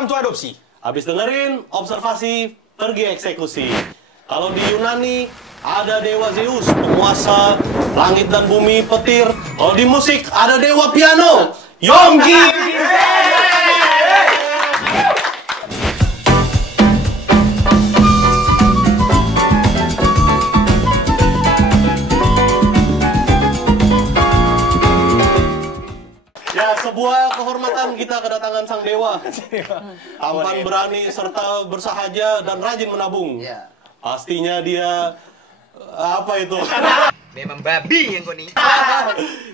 Welcome to Adopsi. Habis dengerin observasi, pergi eksekusi. Kalau di Yunani ada dewa Zeus, penguasa langit dan bumi, petir. Kalau di musik ada dewa piano, Yongki. Ya, sebuah kehormatan kita kedatangan sang dewa. Tampan, berani, serta bersahaja dan rajin menabung. Ya. Pastinya dia apa itu? Memang babi yang kau nih.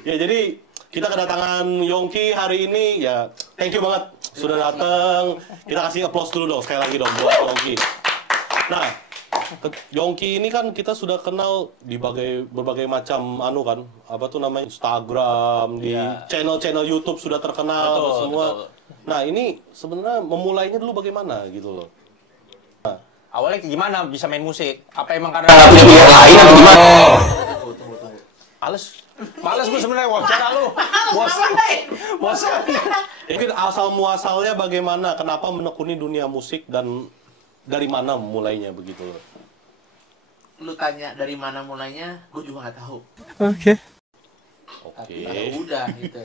Ya, jadi kita kedatangan Yongki hari ini. Ya, thank you banget sudah datang. Kita kasih applause dulu dong, sekali lagi dong buat Yongki. Nah, Yongki ini kan kita sudah kenal di berbagai macam kan, apa tuh namanya, Instagram, di channel-channel YouTube sudah terkenal semua. Betul. Nah, ini sebenarnya memulainya dulu bagaimana gitu loh. Awalnya gimana bisa main musik? Apa emang karena punya pilihan lain atau gimana? Males? Males gue sebenarnya wawancara lu. Bosan. Jadi asal muasalnya bagaimana? Kenapa menekuni dunia musik dan dari mana mulainya begitu loh? Lu tanya dari mana mulainya, gue juga nggak tahu. Oke. Tapi ya udah gitu.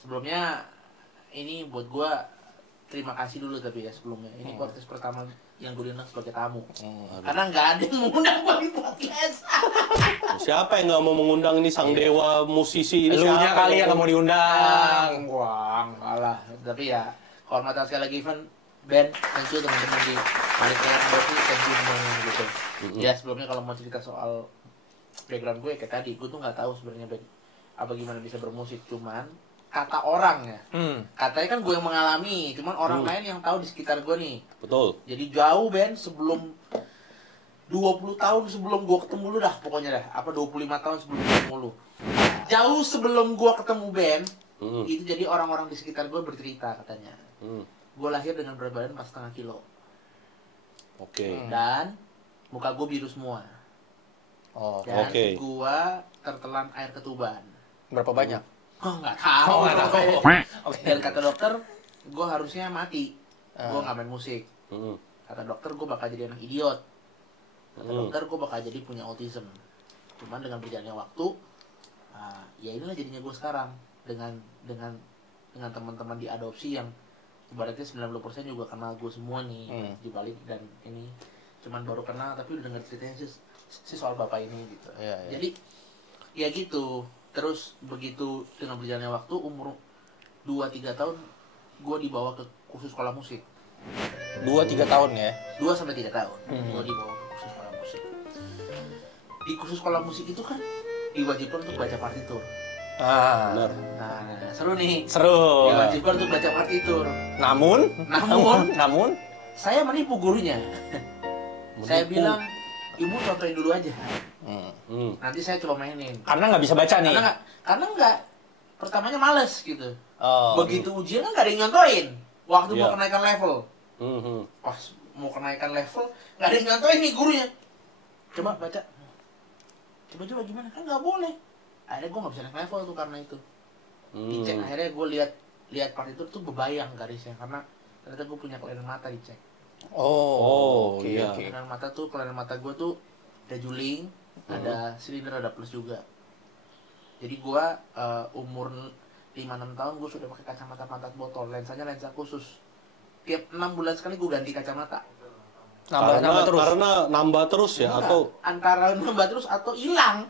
Sebelumnya ini buat gue terima kasih dulu tapi ya sebelumnya. Ini podcast pertama yang gue diundang sebagai tamu. Karena nggak ada yang mengundang gue di podcast. Siapa yang nggak mau mengundang ini sang dewa musisi ini? Elunya siapa kali yang nggak mau diundang. Wah, kalah. Tapi ya, kehormatan sekali lagi event band, thank you teman-teman di panitia Adopsi, thank you semuanya gitu. Ya sebelumnya kalau mau cerita soal background gue kayak tadi, gue tuh nggak tahu sebenarnya apa gimana bisa bermusik, cuman kata orang ya, katanya kan gue yang mengalami, cuman orang lain yang tahu di sekitar gue nih. Betul. Jadi jauh Ben, sebelum 20 tahun sebelum gue ketemu lu dah pokoknya dah, apa 25 tahun sebelum ketemu lu. Jauh sebelum gue ketemu Ben, itu jadi orang-orang di sekitar gue bercerita katanya. Gue lahir dengan berat badan 4,5 kilo. Oke. Dan muka gue biru semua. Dan gue tertelan air ketuban. Berapa banyak? Oh nggak tahu. Dan kata dokter, gue harusnya mati. Gue nggak main musik. Kata dokter, gue bakal jadi anak idiot. Kata dokter, gue bakal jadi punya autism. Cuman dengan berjalannya waktu, ya inilah jadinya gue sekarang dengan teman-teman di Adopsi yang ibaratnya 90% juga kenal gue semua nih di balik, dan ini cuman baru kenal tapi udah denger ceritanya si soal bapak ini gitu. Jadi ya gitu. Terus begitu dengan berjalannya waktu, umur 2-3 tahun gue dibawa ke kursus sekolah musik. 2-3 tahun ya? 2-3 tahun gue dibawa ke kursus sekolah musik. Di kursus sekolah musik itu kan diwajibkan untuk baca partitur. Benar. Nah, seru nih. Seru. Diwajibkan untuk baca partitur. Namun Saya menipu gurunya. Saya bilang, ibu contohin dulu aja. Nanti saya coba mainin. Karena nggak bisa baca nih. Karena nggak. Pertamanya males gitu. Begitu ujian kan nggak ada yang nyontoin. Waktu mau kenaikan level. Pas mau kenaikan level, nggak ada yang nyontoin nih gurunya. Coba baca. Coba gimana? Kan nggak boleh. Akhirnya gue nggak bisa naik level tuh karena itu. Dicek, akhirnya gue lihat partitur tuh bebayang garisnya karena ternyata gue punya kelainan mata dicek. Oke. Kelainan mata gue tuh ada juling, ada silinder, ada plus juga. Jadi gue umur 5-6 tahun gue sudah pakai kacamata pantat botol, lensanya lensa khusus. Tiap 6 bulan sekali gue ganti kacamata. Karena nambah terus ya? Enggak, atau antara nambah terus atau hilang.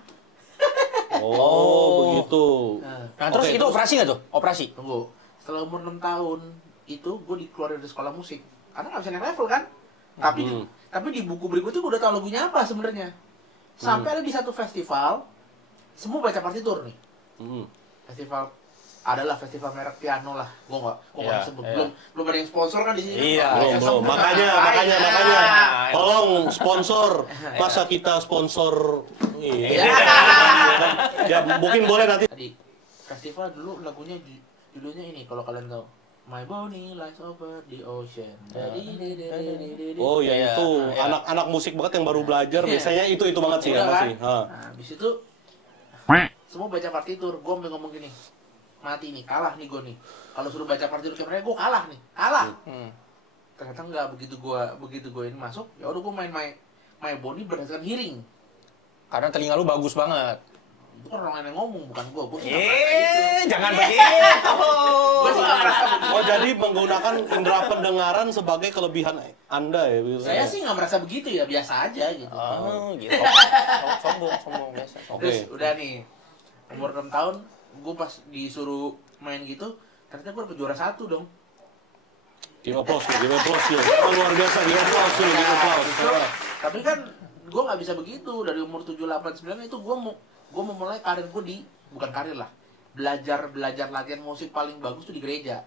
Begitu. Nah, terus itu operasi nggak tuh? Operasi? Tunggu, setelah umur 6 tahun itu gue dikeluarin dari sekolah musik karena nggak bisa naik level kan. Tapi di buku berikutnya gue udah tahu lagunya apa sebenarnya. Sampai ada di satu festival, semua baca partitur nih. Festival merek piano lah, gue nggak sebut. Belum ada yang sponsor kan di sini. Belum. Makanya tolong sponsor. Masa kita sponsor? Ya mungkin boleh nanti. Tadi festival dulu lagunya judulnya ini kalau kalian tahu, My Bonnie Lies Over the Ocean. Oh ya, itu anak-anak musik banget yang baru belajar biasanya itu banget sih ya masih. Nah, habis itu semua baca partitur, gue ngomong gini, mati nih, kalah nih gue nih. Kalau suruh baca partitur kayak mereka gue kalah nih, kalah. Ternyata enggak, begitu gue ini masuk, ya udah gue main my body berdasarkan hearing. Karena telinga lu bagus banget. Itu kan orang lain yang ngomong, bukan gue. Gue Jangan begitu. Gue sih nggak merasa begitu. Oh, jadi menggunakan indera pendengaran sebagai kelebihan Anda ya? Saya sih nggak merasa begitu ya, biasa aja gitu. Oh, gitu. Sombong biasa. Terus udah nih, umur 6 tahun, gue pas disuruh main gitu, ternyata gue dapet juara 1 dong. Give applause you. Emang luar biasa, give applause. Tapi kan gue nggak bisa begitu. Dari umur 7, 8, 9 itu gue memulai karir gue di, bukan karir lah, belajar latihan musik paling bagus tuh di gereja.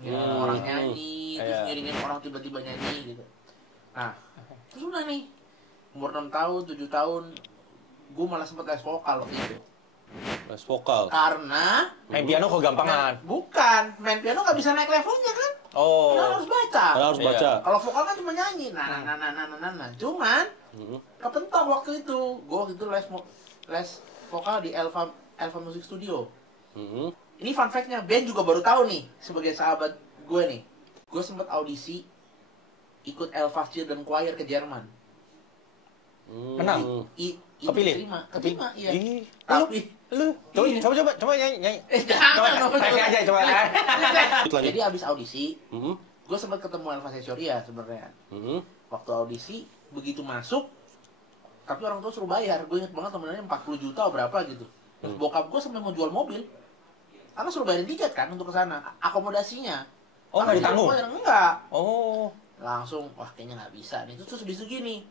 Ngiringin orang nyanyi, terus ngiringin orang tiba-tiba nyanyi gitu. Nah, terus udah nih, umur 6 tahun, 7 tahun, gue malah sempet les vokal waktu itu. Les vokal. Karena Main piano kegampangan. bukan, main piano nggak bisa naik levelnya kan? Oh. Karena harus baca. Harus baca. Kalau vokal kan cuma nyanyi, nah. Cuman kepentok waktu itu, gue waktu itu les vokal di Elva Music Studio. Ini fun fact-nya, Ben juga baru tahu nih, sebagai sahabat gue nih. Gue sempet audisi ikut Elva Children Choir ke Jerman. Menang? Kepilih? Keterima, iya. Ih, Tapi lu coba nyanyi. jangan dong. Tes aja coba. Jadi abis audisi, gue sempat ketemu Elva Sesioria sebenarnya. Waktu audisi, begitu masuk, tapi orang tua suruh bayar. Gue inget banget temennya 40 juta atau berapa gitu. Terus bokap gue sampai mau jual mobil, karena suruh bayarin tiket kan untuk ke sana, akomodasinya. Oh, nggak ditanggung? Enggak. Oh. Langsung, wah kayaknya nggak bisa nih. Terus habis itu gini,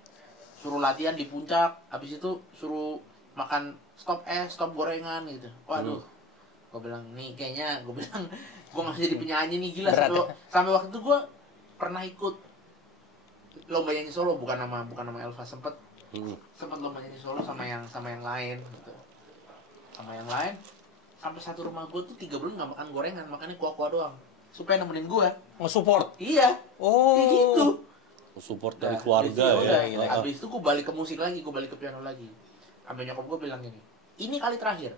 suruh latihan di puncak, habis itu suruh makan stop gorengan gitu. Waduh, gue bilang nih kayaknya, gue nggak bisa jadi penyanyi nih, gila. Sampai waktu itu gue pernah ikut lomba nyanyi solo, bukan nama Elva, sempet lomba nyanyi solo sama yang lain gitu. Sama yang lain, sampai satu rumah gue tuh 3 bulan nggak makan gorengan, makannya kuah-kuah doang, supaya nemenin gue. Nge-support? Iya. Oh. Kayak gitu. Support dari keluarga ya. Habis itu gue balik ke musik lagi, gue balik ke piano lagi. Sampai nyokap gue bilang gini, ini kali terakhir.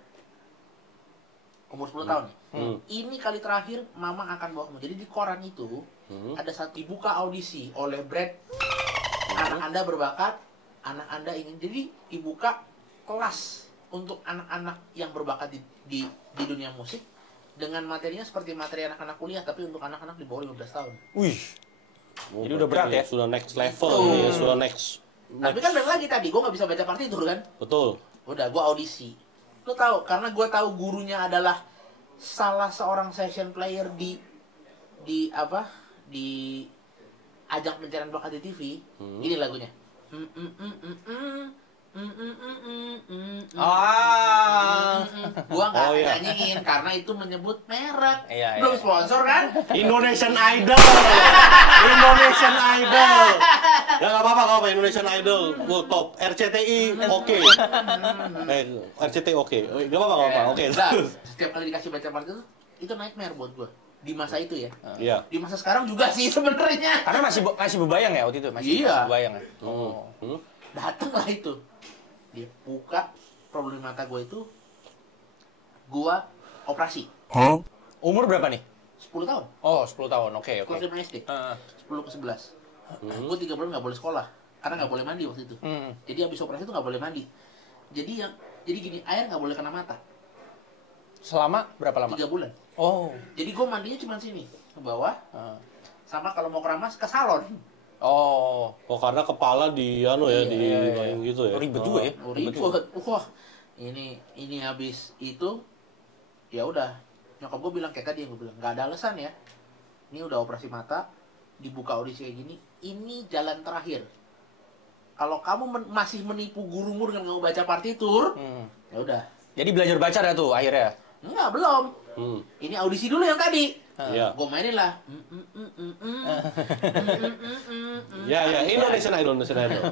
Umur 10 tahun nih. Ini kali terakhir mama akan bawa kamu. Jadi di koran itu ada saat dibuka audisi oleh Brad. Anak Anda berbakat, anak Anda ingin. Jadi dibuka kelas untuk anak-anak yang berbakat di dunia musik dengan materinya seperti materi anak-anak kuliah, tapi untuk anak-anak di bawah 15 tahun. Wih. Jadi udah berat ya? Sudah next level ya, sudah next. Tapi kan balik lagi tadi, gue nggak bisa baca partitur kan? Betul. Udah, gue audisi. Lo tahu, karena gue tahu gurunya adalah salah seorang session player di ajang pencarian bakat di TV. Ini lagunya. Gua nggak nyanyiin karena itu menyebut merek. Belum sponsor kan? Indonesian Idol. Ya nggak apa-apa Indonesian Idol. Gua top. RCTI oke. RCTI oke. Nggak apa-apa. Oke. Setiap kali dikasih baca partitur itu nightmare buat gua. Di masa itu ya. Iya. Di masa sekarang juga sih sebenarnya. Karena masih bebayang ya waktu itu, masih bebayang ya. Datang lah itu. Dia buka problem mata gue itu, gue operasi. Umur berapa nih? 10 tahun. Oh, 10 tahun. Oke. Kelas 5 SD. 10 ke 11. Gue 3 bulan nggak boleh sekolah karena nggak boleh mandi waktu itu. Jadi abis operasi itu nggak boleh mandi. Jadi gini, air nggak boleh kena mata. Selama berapa lama? 3 bulan. Oh. Jadi gue mandinya cuma sini, ke bawah. Sama kalau mau keramas ke salon. Oh, karena kepala di gitu ya. Ribet juga ya. Ribet. Wah, ini habis itu ya udah. Nyokap gue bilang kayak tadi yang gue bilang, nggak ada alasan ya. Ini udah operasi mata, dibuka audisi kayak gini, ini jalan terakhir. Kalau kamu masih menipu gurumu dengan nggak baca partitur, ya udah. Jadi belajar baca dah tuh akhirnya. Enggak, belum. Ini audisi dulu yang tadi. Iya. Gue mainin lah. Ya, Indonesian Idol.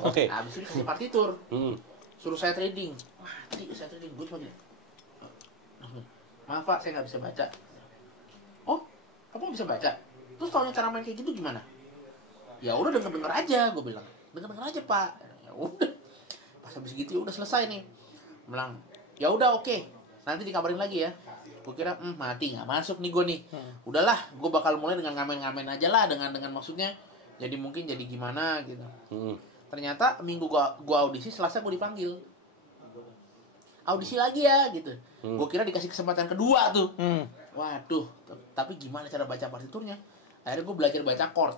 Oke. Habis itu kasih partitur. Suruh saya trading. Mati saya trading. Gue cuma gini. Maaf Pak, saya nggak bisa baca. Oh, kamu bisa baca? Terus taunya cara main kayak gitu gimana? Ya udah denger aja, gue bilang. Denger aja Pak. Ya udah. Pas habis gitu ya udah selesai nih. Bilang, ya udah oke. Nanti dikabarin lagi ya. Gue kira mati nggak masuk nih gue nih. Udahlah, gue bakal mulai dengan ngamen-ngamen aja lah, dengan maksudnya jadi mungkin jadi gimana gitu. Ternyata minggu gue audisi, Selasa gue dipanggil audisi lagi ya gitu. Gue kira dikasih kesempatan kedua tuh. Waduh, tapi gimana cara baca partiturnya? Akhirnya gue belajar baca chord.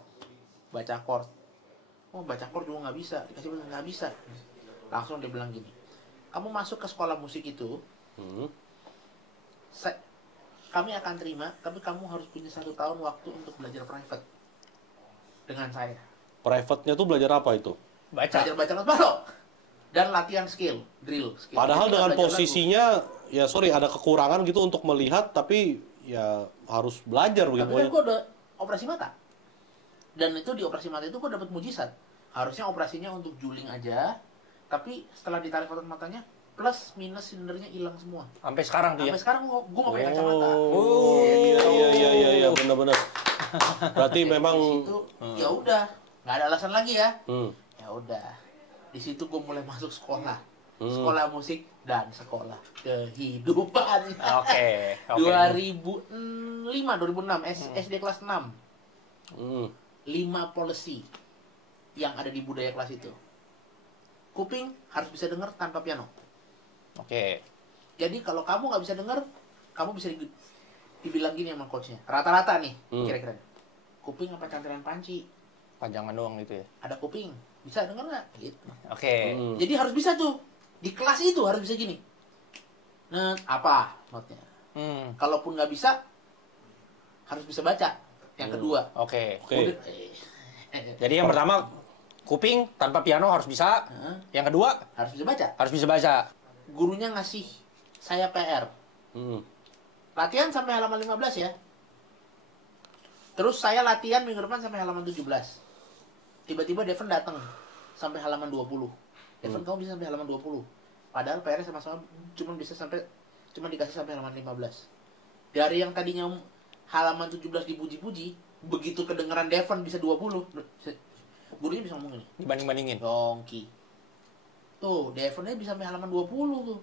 Oh, baca chord juga nggak bisa, dikasih nggak bisa. Langsung dia bilang gini, kamu masuk ke sekolah musik itu, kami akan terima, tapi kamu harus punya 1 tahun waktu untuk belajar private dengan saya. Private-nya tuh belajar apa itu? Belajar not barok dan latihan drill skill. Padahal Jadi dengan belajar posisinya, ya sorry, ada kekurangan gitu untuk melihat, tapi ya harus belajar lagu. Tapi begitu. kan gue udah operasi mata, dan itu di operasi mata itu gue dapat mujizat. Harusnya operasinya untuk juling aja, tapi setelah ditarik otot matanya, plus minus silindernya hilang semua. Sampai sekarang tuh ya? Sampai sekarang gue nggak pakai kacamata. Oh, iya, benar-benar. Berarti memang Itu ya udah, nggak ada alasan lagi ya. Ya udah, di situ gue mulai masuk sekolah, sekolah musik dan sekolah kehidupan. Oke. 2006 SD kelas 6. 5 policy yang ada di budaya kelas itu. Kuping harus bisa dengar tanpa piano. Oke. Jadi kalau kamu nggak bisa dengar, kamu bisa dibilang gini sama coachnya. Rata-rata nih, kira-kira. Kuping apa cantilan panci? Panjangan doang gitu ya? Ada kuping, bisa dengar nggak? Gitu. Oke. Jadi harus bisa tuh. Di kelas itu harus bisa gini. Nah, apa notnya? Kalaupun nggak bisa, harus bisa baca. Yang kedua. Oke. Udah, Jadi yang pertama, kuping tanpa piano harus bisa. Yang kedua, harus bisa baca. harus bisa baca. Gurunya ngasih saya PR. Latihan sampai halaman 15 ya. Terus saya latihan minggu depan sampai halaman 17. Tiba-tiba Devon datang sampai halaman 20. Devon, kamu bisa sampai halaman 20. Padahal PR sama-sama cuma dikasih sampai halaman 15. Dari yang tadinya halaman 17 dipuji-puji, begitu kedengeran Devon bisa 20. Gurunya bisa ngomong ini. Dibanding-bandingin. Dongki. Tuh, Devonnya bisa sampai halaman 20 tuh.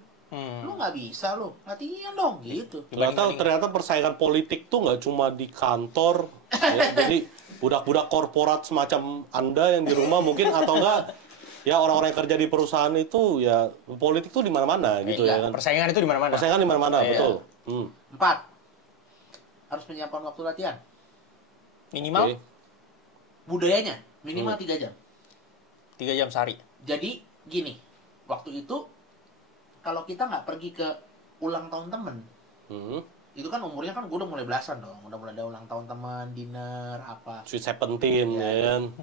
Lu nggak bisa lu, latihan dong gitu. ternyata persaingan politik tuh nggak cuma di kantor, ya. Jadi budak-budak korporat semacam Anda yang di rumah mungkin, atau enggak ya orang-orang yang kerja di perusahaan itu, ya politik tuh di mana-mana gitu ya kan. Persaingan itu di mana-mana. Persaingan di mana-mana, betul. 4. Harus menyiapkan waktu latihan. Minimal Oke. Budayanya minimal 3 jam. 3 jam sehari. Jadi gini, waktu itu kalau kita nggak pergi ke ulang tahun temen, itu kan umurnya kan gue udah mulai belasan dong, udah mulai ada ulang tahun teman, dinner apa. Sweet 17 ya kan.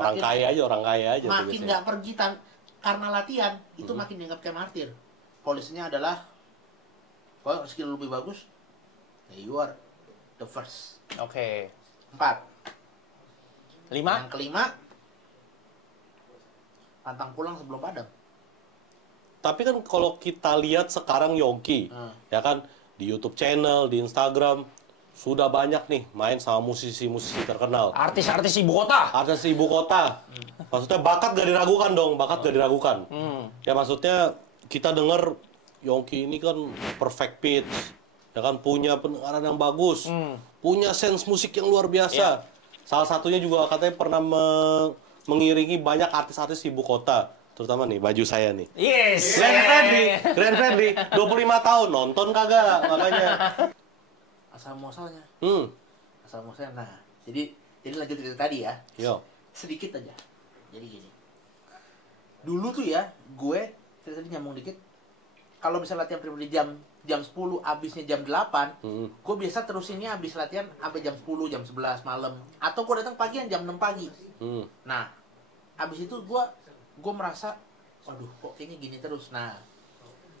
Orang kaya aja. tuh Makin biasanya. nggak pergi karena latihan, itu makin dianggap kayak martir. Polisinya adalah, kalau skill lebih bagus, ya you are the first. Oke. 4. 5. Yang kelima, pantang pulang sebelum padam. Tapi kan kalau kita lihat sekarang Yongki, ya kan, di YouTube channel, di Instagram, sudah banyak nih main sama musisi-musisi terkenal. Artis-artis ibu kota. Artis ibu kota. Maksudnya bakat gak diragukan dong, Ya maksudnya kita dengar Yongki ini kan perfect pitch, ya kan, punya pendengaran yang bagus, punya sense musik yang luar biasa. Salah satunya juga katanya pernah mengiringi banyak artis-artis ibu kota. Terutama nih, baju saya nih. Yes. Glenn Fredly, 25 tahun, nonton kagak, makanya. Asal muasalnya. Asal muasalnya. Nah, jadi lanjut dari tadi ya. Yo. Sedikit aja. Jadi gini. Dulu tuh ya, gue tadi nyambung dikit. Kalau misalnya latihan pribadi jam 10, abisnya jam 8, gue biasa terusinnya abis latihan sampai jam 10, jam 11 malam. Atau gue datang pagian jam 6 pagi. Nah, abis itu gue merasa, waduh kok kayaknya gini terus. Nah,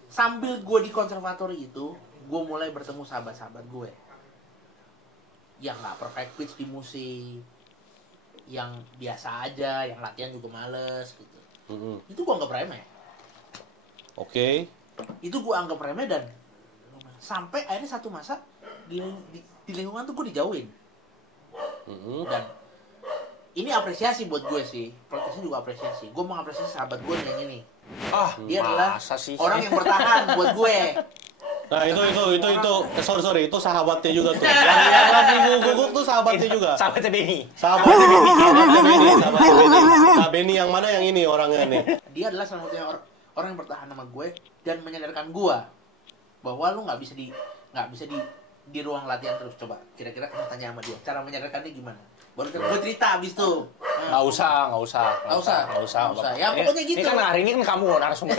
sambil gue di konservatori itu, gue mulai bertemu sahabat-sahabat gue yang gak perfect pitch di musik, yang biasa aja, yang latihan juga males gitu. Itu gue anggap remeh. Oke. Itu gue anggap remeh, dan sampai akhirnya satu masa di lingkungan tuh gue dijauhin. Dan ini apresiasi buat gue sih, protesnya juga apresiasi. Gue mengapresiasi sahabat gue yang ini. Dia adalah sih? orang yang bertahan buat gue. Nah sorry itu sahabatnya juga tuh. Yang lagi guguk tuh sahabatnya juga. Sahabatnya Benny. Sahabatnya Benny. Nah Benny yang mana yang ini orangnya nih? Dia adalah salah satunya orang yang bertahan sama gue dan menyadarkan gue bahwa lu nggak bisa di ruang latihan terus. Coba kira-kira kamu tanya sama dia cara menyadarkannya gimana. Baru gue cerita abis tuh. Nggak usah. Ya pokoknya gitu. Ini kan hari ini kan kamu narasumber.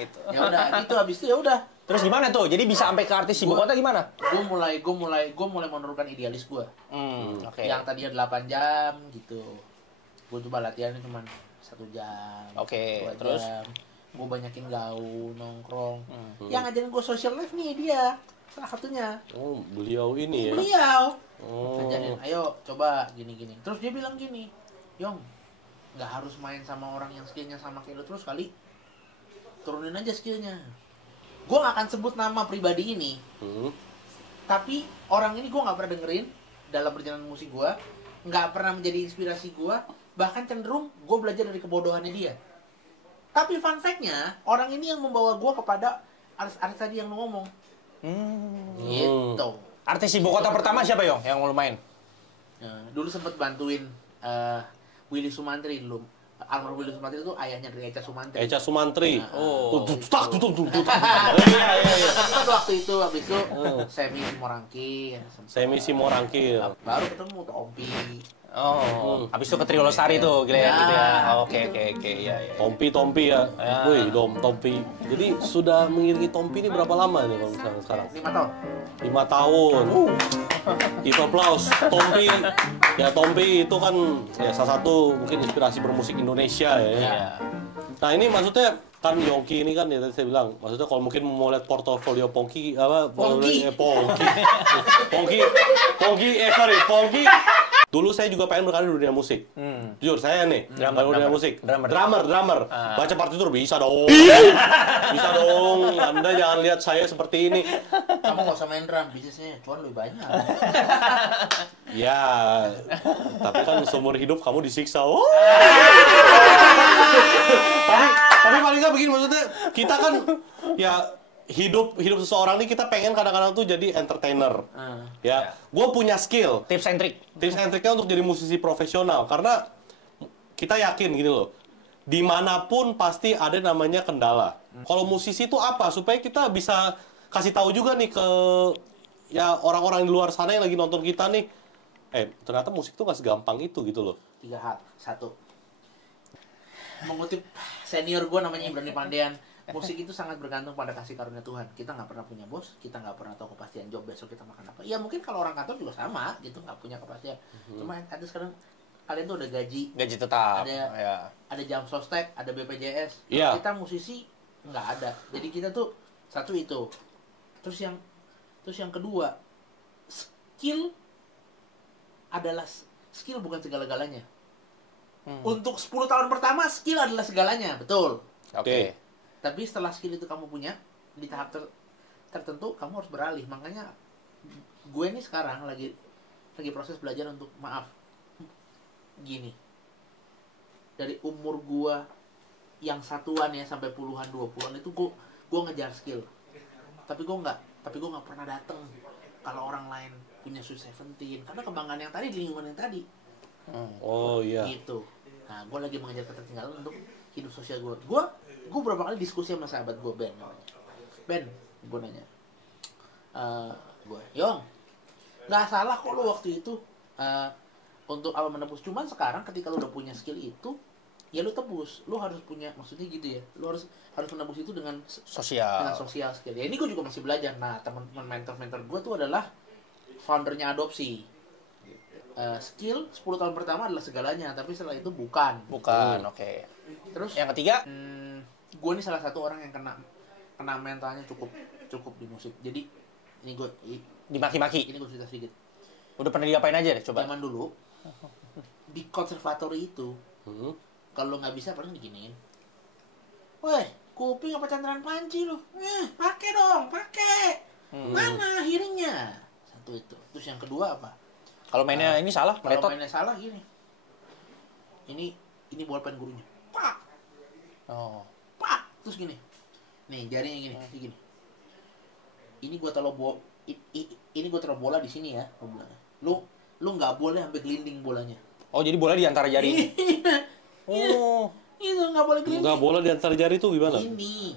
Gitu. Ya udah, gitu abis itu ya udah. Terus gimana tuh? Jadi bisa sampai ke artis ibu kota gimana? Gue mulai menurunkan idealis gue. Oke. Yang tadinya 8 jam gitu. Gue coba latihannya cuma 1 jam. Oke, 2 terus? jam. Gue banyakin gaul, nongkrong. Yang ngajarin gue social life nih dia. Salah satunya. Oh, beliau ini ya. Beliau. Oh. Ngajarin, ayo coba gini-gini. Terus dia bilang gini, Yong, nggak harus main sama orang yang skillnya sama kayak lu terus kali. Turunin aja skillnya. Gue gak akan sebut nama pribadi ini. Tapi orang ini gue gak pernah dengerin dalam perjalanan musik gue. Gak pernah menjadi inspirasi gue. Bahkan cenderung gue belajar dari kebodohannya dia. Tapi fun fact-nya, orang ini yang membawa gue kepada artis tadi yang lu ngomong. Gitu. Artis ibu kota pertama siapa Yong yang lu main? Dulu sempet bantuin Willy Sumantri dulu. Almarhum Willy Sumantri itu ayahnya dari Echa Sumantri. Echa Sumantri. Iya. Sempat waktu itu habis itu Semi Simorangkir. Baru ketemu Tompi. Habis itu ke Trio Lestari tuh, gila ya gitu ya. Oke, ya. Tompi ya. Wih, Tompi. Jadi sudah mengiringi Tompi ini berapa lama nih kalau misalnya sekarang? 5 tahun. 5 tahun. Give applause. Tompi itu kan ya salah satu mungkin inspirasi bermusik Indonesia ya. Nah ini maksudnya kan Yongki ini kan ya tadi saya bilang, maksudnya kalau mungkin mau lihat portofolio Pongki. Dulu saya juga pengen berkarir di dunia musik. Jujur saya nih, dunia musik. Drummer. Baca partitur bisa dong. Bisa dong. Anda jangan lihat saya seperti ini. Kamu nggak usah main drum, bisnisnya cuan lebih banyak. Ya, tapi kan seumur hidup kamu disiksa. Tapi paling nggak begini, maksudnya kita kan ya hidup seseorang nih kita pengen kadang-kadang tuh jadi entertainer. Ya, gue punya skill. Tips and triknya untuk jadi musisi profesional karena kita yakin gini loh. Dimanapun pasti ada namanya kendala. Kalau musisi itu apa? Supaya kita bisa kasih tahu juga nih ke ya orang-orang di luar sana yang lagi nonton kita nih. Ternyata musik tuh nggak segampang itu gitu loh. 3 hal. 1. Mengutip senior gue namanya Ibrani Pandean, musik itu sangat bergantung pada kasih karunia Tuhan. Kita nggak pernah punya bos, kita nggak pernah tahu kepastian job besok kita makan apa. Ya mungkin kalau orang kantor juga sama gitu, nggak punya kepastian. Cuma ada sekarang kalian tuh ada gaji tetap, ada jam sostek, ada BPJS. Yeah. Kita musisi nggak ada. Jadi kita tuh satu itu. Terus yang kedua, skill bukan segala-galanya. Untuk 10 tahun pertama skill adalah segalanya, betul. Oke. Tapi setelah skill itu kamu punya di tahap tertentu kamu harus beralih. Makanya gue nih sekarang lagi proses belajar untuk gini. Dari umur gue yang satuan ya sampai puluhan 20-an itu gue ngejar skill. Tapi gue nggak pernah dateng kalau orang lain punya Sweet 17 karena kebanggaan yang tadi di lingkungan yang tadi. Oh iya. Gitu. Nah, gue lagi mengejar ketertinggalan untuk hidup sosial gue. Gue berapa kali diskusi sama sahabat gue, Ben namanya. Ben, gue nanya. Yong, nggak salah kok lo waktu itu untuk awal menebus. Cuman sekarang ketika lo udah punya skill itu, ya lo tebus. Lo harus punya, maksudnya gitu ya. Lo harus menebus itu dengan sosial skill. Ya ini gue juga masih belajar. Nah, teman-teman mentor gue tuh adalah foundernya Adopsi. Skill 10 tahun pertama adalah segalanya, tapi setelah itu bukan. Oke. Terus yang ketiga, gue ini salah satu orang yang kena mentalnya cukup di musik. Jadi ini gue dimaki-maki. Ini gue cerita sedikit. Udah pernah diapain aja deh, coba. Zaman dulu di konservatori itu, kalau nggak bisa paling diginiin. Woi, kuping apa candran panci lu? Pakai dong, pakai. Mana hearingnya? Satu itu. Terus yang kedua apa? Kalau mainnya ini salah, kalau mainnya salah gini. Ini bolpen gurunya. Pak. Pak. Terus gini. Nih, jarinya gini. ini gue taruh bola di sini ya, gue bilang. Lu nggak boleh sampai gelinding bolanya. Oh, jadi bola di antara jari. Oh. Itu nggak boleh gelinding. Nggak boleh di antara jari tuh gimana? Nih.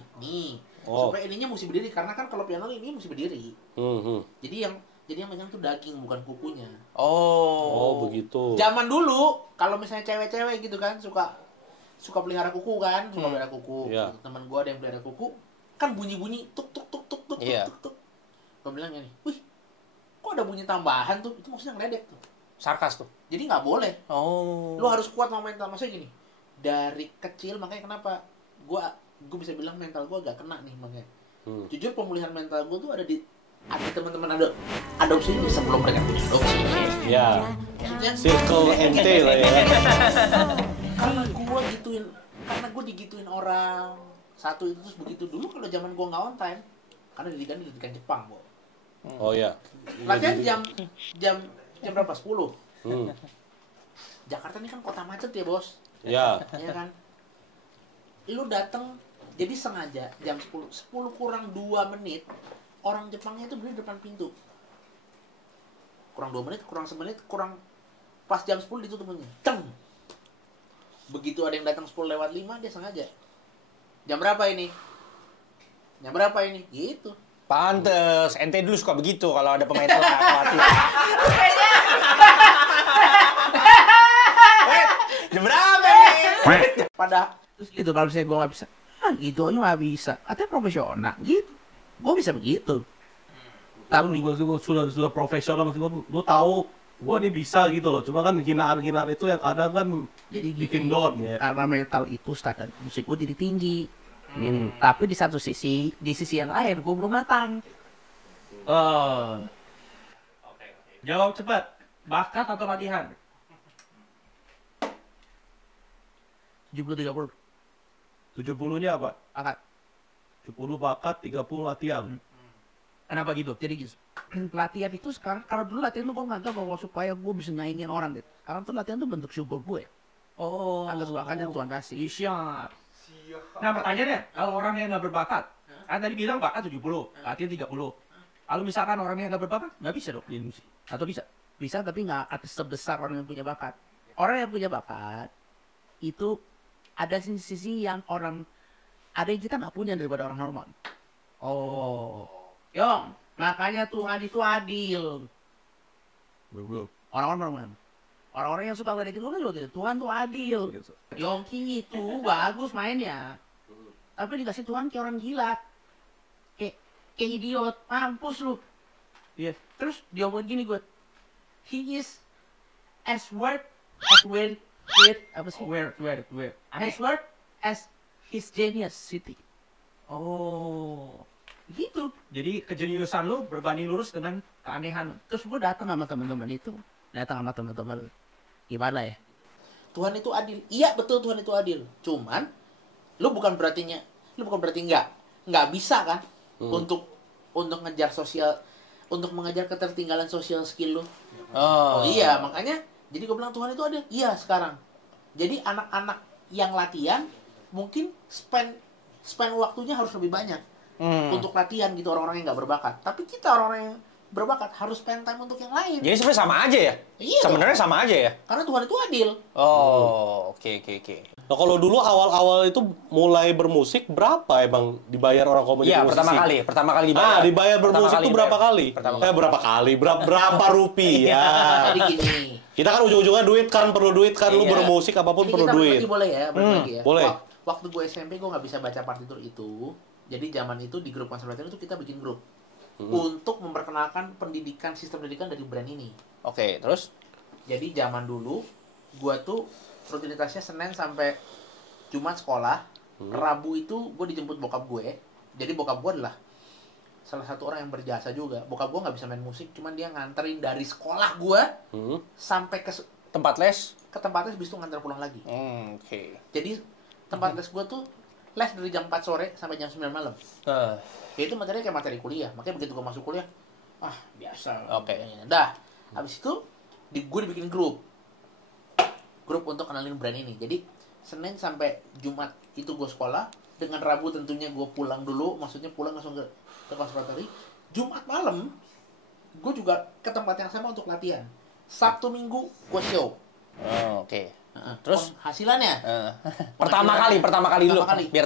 Oh. Supaya ininya mesti berdiri, karena kan kalau piano ini mesti berdiri. Jadi yang megang tuh daging, bukan kukunya. Oh, begitu. Zaman dulu kalau misalnya cewek-cewek gitu kan suka pelihara kuku kan, pelihara kuku. Iya. Teman gua ada yang pelihara kuku, kan bunyi-bunyi tuk tuk tuk tuk tuk Iya. tuk tuk. Gua bilang gini, "Wih, kok ada bunyi tambahan tuh?" Itu maksudnya ngeledek tuh. Sarkas tuh. Jadi nggak boleh. Oh. Lu harus kuat sama mental. Maksudnya gini, dari kecil makanya kenapa gue bisa bilang mental gue agak kena nih makanya. Jujur pemulihan mental gue tuh ada teman-teman adopsi ini sebelum mereka punya adopsi. Ya. Maksudnya Circle NT lah ya. karena gue digituin orang satu itu terus begitu dulu kalau zaman gue nggak on time karena didikan Jepang, Bo. Oh ya. Latihan jam berapa? 10. Jakarta ini kan kota macet ya, Bos. Ya. Iya kan? Lu datang jadi sengaja jam 10 kurang 2 menit orang Jepangnya itu berdiri depan pintu. Kurang 2 menit, kurang 1 menit, kurang pas jam 10 ditutup pintunya. Ceng. Begitu ada yang datang 10:05 dia sengaja. Jam berapa ini? Jam berapa ini? Gitu. Pantes, ente dulu suka begitu kalau ada pemain telat latihan. Jam berapa nih? Terus gitu kalau misalnya gue nggak bisa, gitu aja nggak bisa. Katanya profesional, gitu. Gue bisa begitu. Tapi gue sudah profesional, lu tahu gue ini bisa gitu loh. Cuma kan hinaan itu yang kadang kan Jadi bikin down ya. Karena metal itu standar musik gue jadi tinggi. Tapi di sisi yang lain gue belum matang. Jawab cepat. Bakat atau latihan? 70-30 70-nya apa? bakat. 70 bakat, 30 latihan. Kenapa gitu? Jadi gitu. Latihan itu sekarang, kalau dulu latihan itu gue nganggap bahwa supaya gue bisa nyaingin orang gitu. Sekarang tuh latihan tuh bentuk syukur gue. Oh. Atas bakat yang Tuhan kasih. Siap. Nah pertanyaannya, kalau orang yang nggak berbakat, kan tadi bilang bakat 70, latihan 30. Kalau misalkan orang yang nggak berbakat, nggak bisa dong di musik. Atau bisa? Bisa tapi nggak akan sebesar orang yang punya bakat. Orang yang punya bakat itu ada sisi yang ada yang kita nggak punya daripada orang normal. Yong, makanya Tuhan itu adil. Orang-orang yang suka ngeliatin Tuhan itu Tuhan tuh adil. Yongki itu bagus mainnya, tapi dikasih Tuhan kayak orang gila, kayak idiot, mampus lu. Iya. Terus dia ngomong gini gue, he is as word as his genius city. Gitu. Jadi kejeniusan lu berbanding lurus dengan keanehan. Terus gue datang sama teman-teman gimana ya? Tuhan itu adil. Iya betul Tuhan itu adil. Cuman lu bukan berarti nggak bisa kan untuk ngejar sosial, untuk mengejar ketertinggalan sosial skill lu. Oh iya, makanya jadi gue bilang Tuhan itu adil. Iya sekarang. Jadi anak-anak yang latihan mungkin spend waktunya harus lebih banyak untuk latihan gitu, orang-orang yang nggak berbakat. Tapi kita orang-orang yang berbakat harus spend time untuk yang lain. Jadi sebenarnya sama aja ya? Iya. Sebenarnya sama aja ya? Karena Tuhan itu adil. Oh, oke. Nah kalau dulu awal-awal itu mulai bermusik berapa emang dibayar orang komunitas Iya, musisi? pertama kali dibayar. Dibayar bermusik itu berapa kali? Berapa kali? Berapa rupiah? Jadi gini. Kita kan ujung-ujungnya duit kan, perlu duit kan, lu Iya. bermusik apapun Jadi perlu kita duit. boleh ya, berbagi ya. Boleh. Waktu gue SMP gue nggak bisa baca partitur itu. Jadi zaman itu di grup konservatif itu kita bikin grup untuk memperkenalkan sistem pendidikan dari brand ini. Oke, terus? Jadi zaman dulu gue tuh rutinitasnya Senin sampai Jumat sekolah. Rabu itu gue dijemput bokap gue. Jadi bokap gue adalah salah satu orang yang berjasa juga. Bokap gue nggak bisa main musik, cuman dia nganterin dari sekolah gue sampai ke Tempat les? tempatnya, habis itu nganter pulang lagi. Oke. Jadi tempat les gue tuh les dari jam 4 sore sampai jam 9 malam. Ya itu materinya kayak materi kuliah. Makanya begitu gue masuk kuliah, biasa. Oke. Dah, habis itu gue dibikin grup untuk kenalin brand ini. Jadi Senin sampai Jumat itu gue sekolah, dengan Rabu tentunya gue pulang dulu, maksudnya pulang langsung ke konservatori. Jumat malam gue juga ke tempat yang sama untuk latihan. Sabtu Minggu gue show. Oh, oke. Terus hasilannya? Pertama kali dulu. Pertama kali. Biar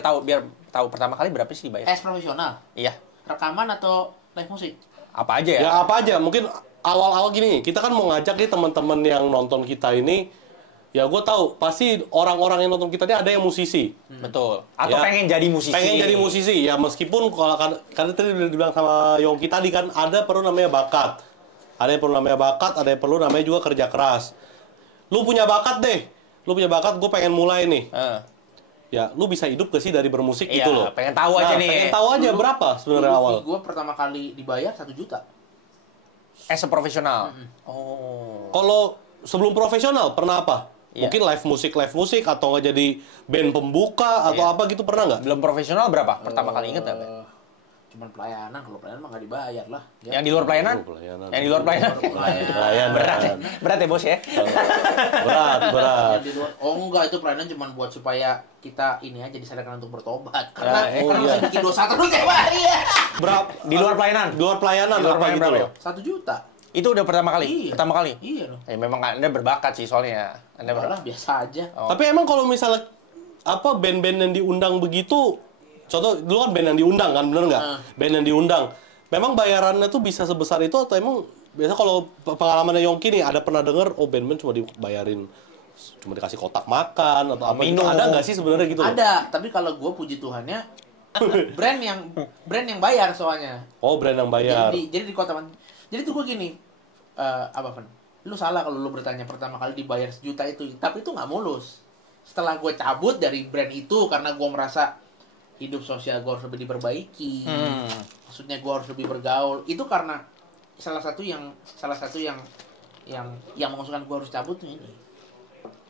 tahu pertama kali berapa sih dibayar? Profesional. Iya. Rekaman atau live musik? Apa aja ya? Ya apa aja, mungkin awal-awal gini, kita kan mau ngajak nih teman-teman yang nonton kita ini, ya gue tahu pasti orang-orang yang nonton kita ini ada yang musisi. Betul. Atau Ya, pengen jadi musisi. Pengen jadi musisi, ya meskipun kalau karena tadi udah dibilang sama Yongki tadi kan ada perlu namanya bakat. Ada yang perlu namanya bakat, ada yang perlu namanya juga kerja keras. Lu punya bakat deh, gue pengen mulai nih. Ya, lu bisa hidup gak sih dari bermusik Iya, gitu loh? pengen tahu aja nih. Pengen tahu aja berapa sebenarnya awal. Gue pertama kali dibayar 1 juta. As a profesional. Oh. Kalau sebelum profesional pernah apa? Iya. Mungkin live musik atau nggak jadi band pembuka atau apa gitu pernah nggak? Belum profesional berapa? Pertama kali inget nggak? Cuman pelayanan, kalau pelayanan mah nggak dibayar lah. Ya. Yang di luar pelayanan? Pelayanan. Yang di luar pelayanan? Pelayanan. Berat ya bos ya? Berat. Yang di luar, oh enggak, itu pelayanan cuma buat supaya kita ini aja disadarkan untuk bertobat. Karena oh karena iya. bikin dosa terus ya, Pak. Iya. Berapa? Di luar pelayanan? Di luar pelayanan Di luar apa pelayanan gitu berapa loh? ya? 1 juta. Itu udah pertama kali? Iya. Pertama kali? Iya loh. Ya memang Anda berbakat sih soalnya. Anda Enggak lah, biasa aja. Oh. Tapi emang kalau misalnya apa band-band yang diundang begitu, contoh dulu kan band yang diundang kan, bener nggak? Band yang diundang, memang bayarannya tuh bisa sebesar itu atau emang biasa kalau pengalamannya Yongki nih ada pernah denger, oh band-band cuma dibayarin, cuma dikasih kotak makan atau apa gitu, Minum. ada nggak sih sebenarnya gitu? Ada, tapi kalau gue puji Tuhannya brand yang bayar soalnya. Oh, brand yang bayar. Jadi di kota jadi tuh gue gini, apa Van? Lu salah kalau lu bertanya pertama kali dibayar 1 juta itu, tapi itu nggak mulus. Setelah gue cabut dari brand itu karena gue merasa hidup sosial gue harus lebih diperbaiki, maksudnya gue harus lebih bergaul. Itu karena salah satu yang mengusulkan gue harus cabut tuh ini.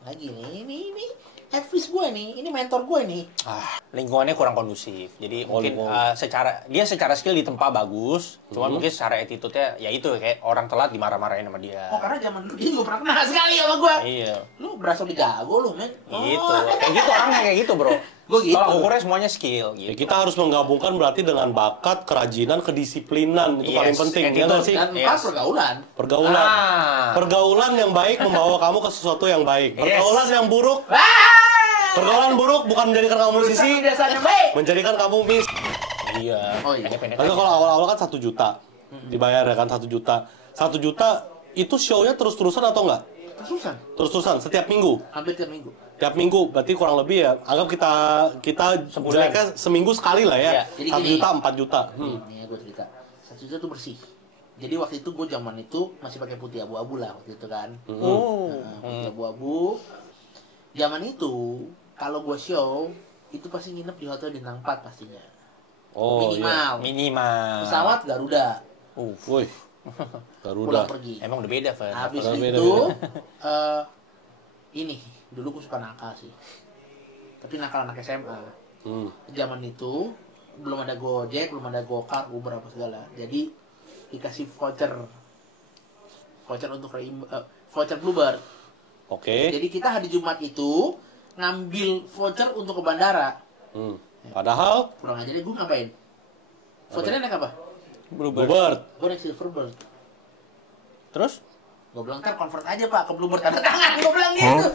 Lagi nih, ini headfish gue nih, ini mentor gue nih. Lingkungannya kurang kondusif. Jadi mungkin secara skill ditempa bagus, cuma mungkin secara attitude-nya ya itu kayak orang telat dimarah-marahin sama dia. Oh, karena zaman dulu dia juga pernah kena sekali sama gue. Iya. Lu berasa udah jago lu, men. Gitu. Kayak gitu orangnya kayak gitu, Bro. Gue gitu. Kalau ukurnya semuanya skill Ya, gitu. kita harus menggabungkan berarti dengan bakat, kerajinan, kedisiplinan itu Yes, paling penting. and Ya itu- nggak sih? Dan empat pergaulan. Pergaulan. Ah. Pergaulan yang baik membawa kamu ke sesuatu yang baik. Yes. Pergaulan yang buruk, pergaulan buruk bukan menjadikan kamu musisi, Biasanya baik. menjadikan kamu mis. Iya. Oh iya. Pendek-pendek Tapi aja. kalau awal-awal kan 1 juta dibayar ya kan 1 juta. 1 juta itu show-nya terus-terusan atau enggak? Terusan. Terus-terusan setiap minggu. Hampir tiap minggu. Tiap minggu berarti kurang lebih ya. Anggap kita Sebulan. jeleknya seminggu sekali lah ya. Iya. Jadi 1 gini. juta 4 juta. Nih gue cerita. 1 juta tuh bersih. Jadi waktu itu gue zaman itu masih pakai putih abu-abu lah waktu itu kan. Oh. Putih abu-abu. Zaman itu kalau gue show itu pasti nginep di hotel bintang 4 pastinya. Oh iya. Minimal. Minimal. Pesawat Garuda. Woi. Pulang Garuda. pergi. Emang udah beda, Van. Habis Beda, itu beda. ini dulu gue suka nakal sih. Tapi nakal anak SMA. Zaman itu belum ada Gojek, belum ada Gokar, Uber apa segala. Jadi dikasih voucher untuk voucher Bluebird. Oke. Jadi kita hari Jumat itu ngambil voucher untuk ke bandara. Padahal Pulang aja deh, gue ngapain? Vouchernya naik apa? Bluebird. Gue naik Silverbird. Terus? Gue bilang, ntar convert aja pak ke Bluebird tanda tangan. Gue bilang gitu.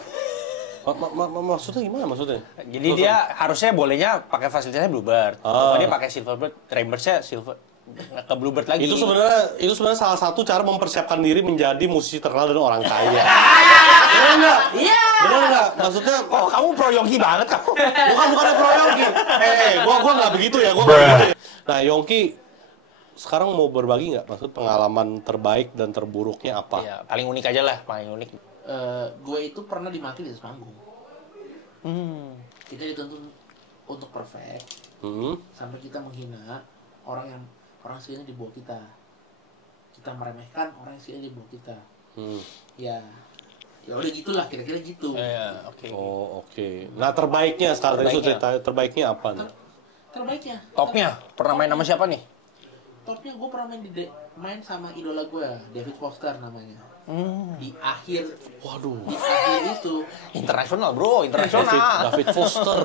Maksudnya gimana maksudnya? Jadi dia harusnya bolehnya pakai fasilitasnya Bluebird. Ah. Cuma dia pakai Silverbird, Rambersnya Silver ke Bluebird lagi. Itu sebenarnya salah satu cara mempersiapkan diri menjadi musisi terkenal dan orang kaya. Benar nggak? Iya. Benar nggak? Maksudnya Oh, kamu pro Yongki banget kamu. bukan pro Yongki. Gua nggak begitu ya. Gua nggak begitu. Nah, Yongki sekarang mau berbagi nggak? Maksud pengalaman terbaik dan terburuknya apa? Ya, paling unik aja lah, paling unik. Gue itu pernah dimaki di atas panggung. Kita dituntut untuk perfect sampai kita menghina orang sekalian di bawah kita. Kita meremehkan orang yang sekalian di bawah kita. Ya udah gitulah, kira-kira gitu. Iya, oke. Oh, oke. Nah, terbaiknya sekarang itu cerita terbaiknya apa nih? Terbaiknya. Topnya pernah main sama siapa nih? Topnya gue pernah main sama idola gue, David Foster namanya. Di akhir itu Internasional, Bro, internasional. David Foster.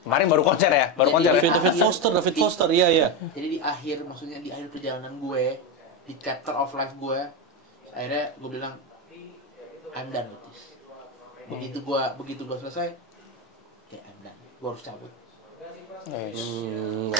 Kemarin baru konser ya? Baru konser ya? David Foster, iya. Jadi di akhir perjalanan gue, di chapter of life gue, akhirnya gue bilang, I'm done with this. Begitu gue selesai, kayak I'm done. Gue harus cabut.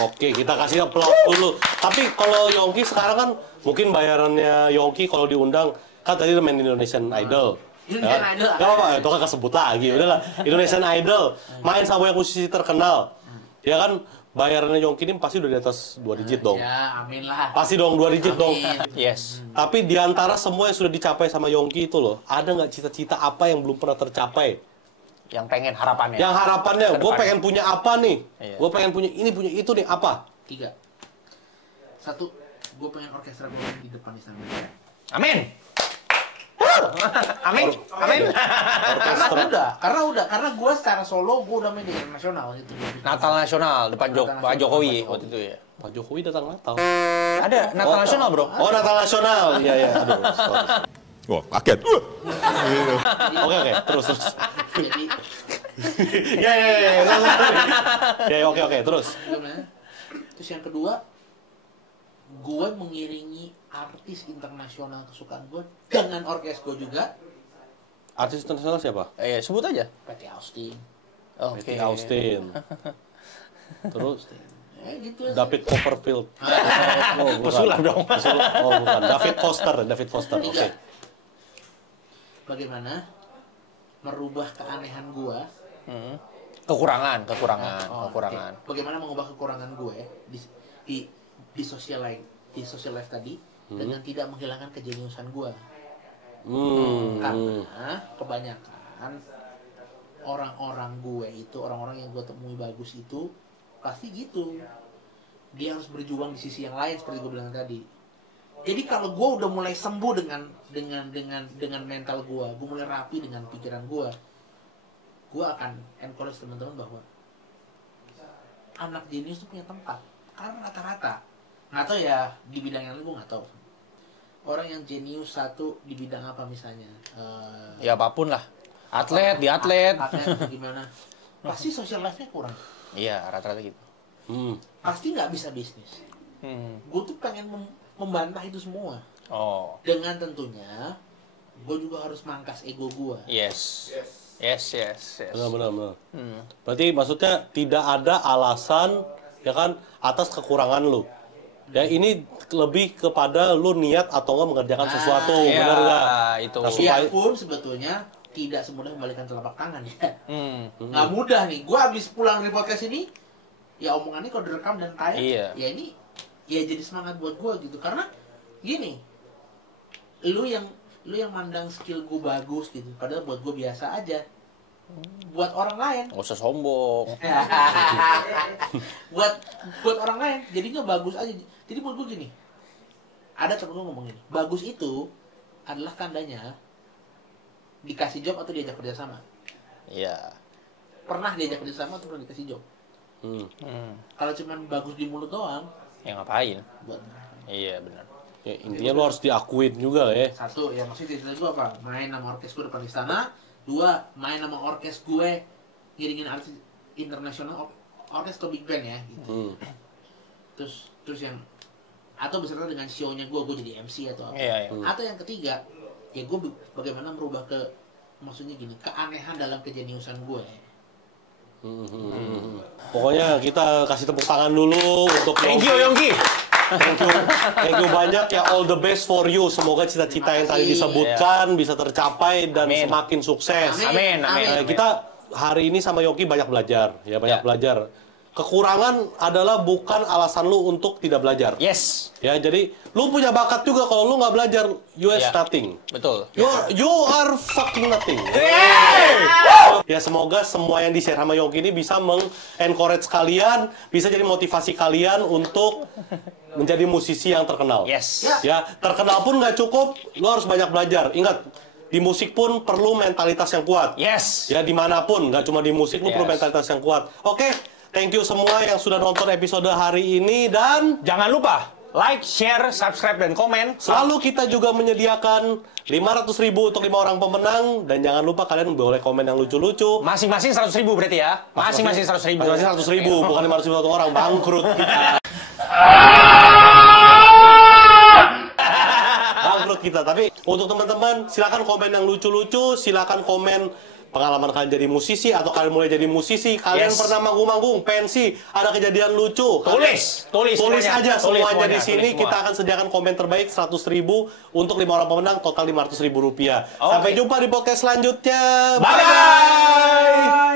Oke, kita kasih applause dulu. Tapi kalau Yongki sekarang kan mungkin bayarannya Yongki kalau diundang kan tadi main Indonesian Idol. Indonesian Idol. Gak apa-apa, itu kan kesebut lagi. Udahlah, Indonesian Idol. Main sama yang musisi terkenal. Ya kan bayarannya Yongki ini pasti udah di atas 2 digit dong. Ya, amin lah. Pasti dong 2 digit dong. Yes. Tapi di antara semua yang sudah dicapai sama Yongki itu loh, ada nggak cita-cita apa yang belum pernah tercapai? Yang pengen harapannya. Yang harapannya, gue pengen punya apa nih? Iya. Gue pengen punya ini, punya itu nih, apa? 3. 1, gue pengen orkestra gue di depan istana. Amin. Amin. Karena gue secara solo gue udah main di internasional gitu. Natal nasional depan Pak Jokowi waktu itu ya. Pak Jokowi datang Natal. Ada Natal nasional, Bro. Oh, Natal nasional. Iya. Aduh, sorry. Wah, kaget. Oke, terus. Jadi, Ya, oke, terus. Terus yang kedua, gue mengiringi artis internasional kesukaan gue dengan orkes gue juga. Artis internasional siapa? Sebut aja. Patty Austin. Patty Austin. Terus Gitu ya. David Copperfield. Pesulap dong. Oh, bukan. David Foster. Oke. Bagaimana merubah keanehan gue? Kekurangan. Bagaimana mengubah kekurangan gue di social life tadi dengan tidak menghilangkan kejeniusan gue? Karena kebanyakan orang-orang gue itu, orang-orang yang gue temui bagus itu pasti gitu. Dia harus berjuang di sisi yang lain seperti gue bilang tadi. Jadi kalau gue udah mulai sembuh dengan mental gue mulai rapi dengan pikiran gue akan encourage teman-teman bahwa anak jenius itu punya tempat. Karena rata-rata, nggak tahu ya di bidang yang lain gue nggak tahu. Orang yang jenius satu di bidang apa misalnya? Ya apapun lah. Atlet gimana? Pasti social life-nya kurang. Iya, rata-rata gitu. Pasti nggak bisa bisnis. Gue tuh pengen membantah itu semua. Oh. Dengan tentunya, gue juga harus mangkas ego gue. Yes. Benar. Berarti maksudnya tidak ada alasan ya kan atas kekurangan lu. Ya ini lebih kepada lu niat atau enggak mengerjakan sesuatu, benar enggak? Itu. Iya pun sebetulnya tidak semudah membalikan telapak tangan ya. Nggak mudah nih. Gue habis pulang dari podcast ini, ya omongannya kalau direkam dan tayang, ya ini ya jadi semangat buat gue gitu. Karena gini, lu yang mandang skill gue bagus gitu, padahal buat gue biasa aja. Buat orang lain nggak usah sombong. buat orang lain jadinya bagus aja. Jadi buat gue gini, ada temen gue ngomong gini, bagus itu adalah tandanya dikasih job atau diajak kerja sama. Iya. Pernah diajak kerja sama atau pernah dikasih job? Kalau cuman bagus di mulut doang, ya ngapain? buat Iya benar. Ya, intinya lu harus diakuin juga ya. satu, ya maksudnya gue apa? Main sama orkes gue depan istana. 2, main sama orkes gue ngiringin artis internasional, orkes atau big band ya gitu. Terus yang atau beserta dengan show-nya gue jadi MC atau apa. Iya. Atau yang ketiga, ya gue bagaimana merubah maksudnya gini, keanehan dalam kejeniusan gue. Pokoknya kita kasih tepuk tangan dulu untuk Thank you Yongki. Thank you banyak ya, all the best for you. Semoga cita-cita yang tadi disebutkan bisa tercapai dan semakin sukses. Amin. Kita hari ini sama Yongki banyak belajar, belajar. Kekurangan adalah bukan alasan lu untuk tidak belajar. Yes. Ya, jadi lu punya bakat juga, kalau lu nggak belajar, you have nothing. Betul. You are fucking nothing. Ya semoga semua yang di-share sama Yongki ini bisa meng-encourage kalian, bisa jadi motivasi kalian untuk menjadi musisi yang terkenal. Yes. Ya, terkenal pun nggak cukup, lu harus banyak belajar. Ingat, di musik pun perlu mentalitas yang kuat. Yes. Ya, dimanapun, nggak cuma di musik, lu perlu mentalitas yang kuat. Oke, thank you semua yang sudah nonton episode hari ini, dan jangan lupa like, share, subscribe, dan komen. Selalu kita juga menyediakan 500.000 untuk 5 orang pemenang. Dan jangan lupa kalian boleh komen yang lucu-lucu. Masing-masing 100.000 berarti ya? Masing-masing 100.000. Masing-masing 100.000, bukan 500.000 satu orang. Bangkrut kita. Bangkrut kita. Tapi untuk teman-teman, silakan komen yang lucu-lucu. Silakan komen pengalaman kalian jadi musisi atau kalian mulai jadi musisi, kalian pernah manggung-manggung, pensi, ada kejadian lucu. Tulis aja semuanya di sini. Tulis semua. Kita akan sediakan komen terbaik 100.000 untuk 5 orang pemenang, total 500.000 rupiah. Sampai jumpa di podcast selanjutnya. Bye.